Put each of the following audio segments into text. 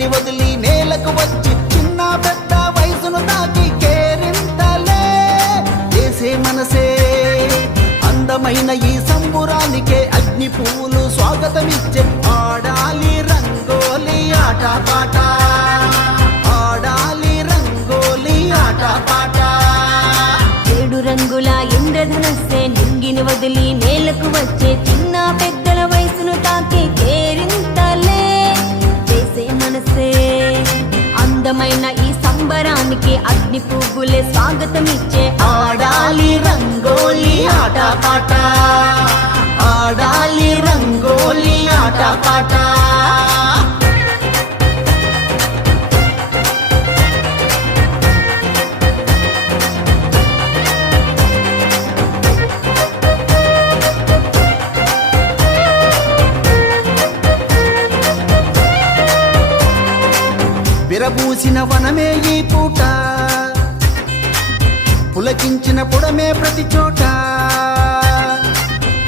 నింగిని వదిలి నేలకు వచ్చి చిన్న పెద్ద వయసును తాకి కేరింతలే చేసే మనసే అందమైన ఈ సంబురానికే అగ్ని పువ్వులు స్వాగతమిచ్చే ఆడాలి రంగోలి ఆట పాట ఆడాలి రంగోలి ఆట పాట ఏడు రంగుల ఇంద్రధనస్సే నింగిని వదిలి నేలకు వచ్చే చిన్న పెద్దల వయసును తాకే కేరింతలే చేసే మనసే అందమైన ఈ సంబరానికి అగ్ని పువ్వులే స్వాగతమిచ్చే ఆడాలి రంగోలి ఆట పాట ఆడాలి రంగోలి ఆట పాట విరబూసిన వనమే ఈ పూట పులకించిన పొడమే ప్రతి చోట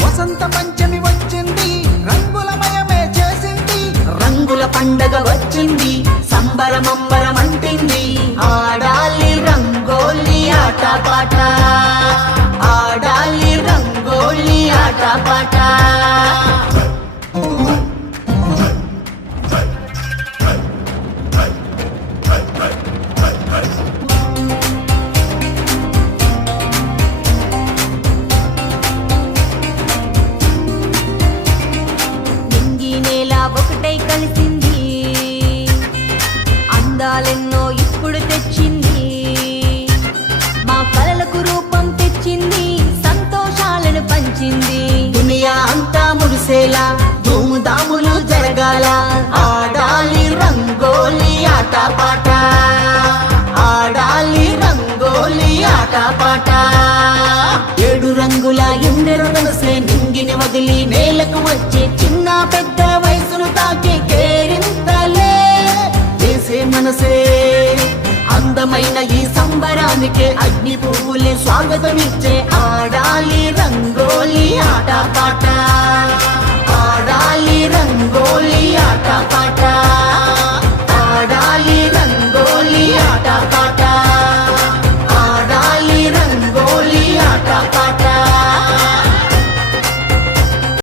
వసంత పంచమి వచ్చింది రంగులమయమే చేసింది రంగుల పండగ వచ్చింది సంబరమంబరమంటింది ఆడాలి రంగోలి ఆట పాట ఆడాలి రంగోలి ఆట పాట ఒకటై కలిసింది అందాలెన్నో ఇప్పుడు తెచ్చింది మా కలలకు రూపం తెచ్చింది సంతోషాలను పంచింది దునియా అంతా మురిసేలా ధూముధాములు జరగాల ఆడాలి రంగోలి ఆట పాట ఆడాలి రంగోలి ఆట పాట ఏడు రంగుల ఇంద్రధనుస్సే నింగిని వదిలి నేలకు వచ్చే చిన్న పెద్ద వయసును తాకి కేరింతలే చేసే మనసే అందమైన ఈ సంబరానికే అగ్ని పువ్వులే స్వాగతమిచ్చే ఆడాలి రంగోలి ఆట పాట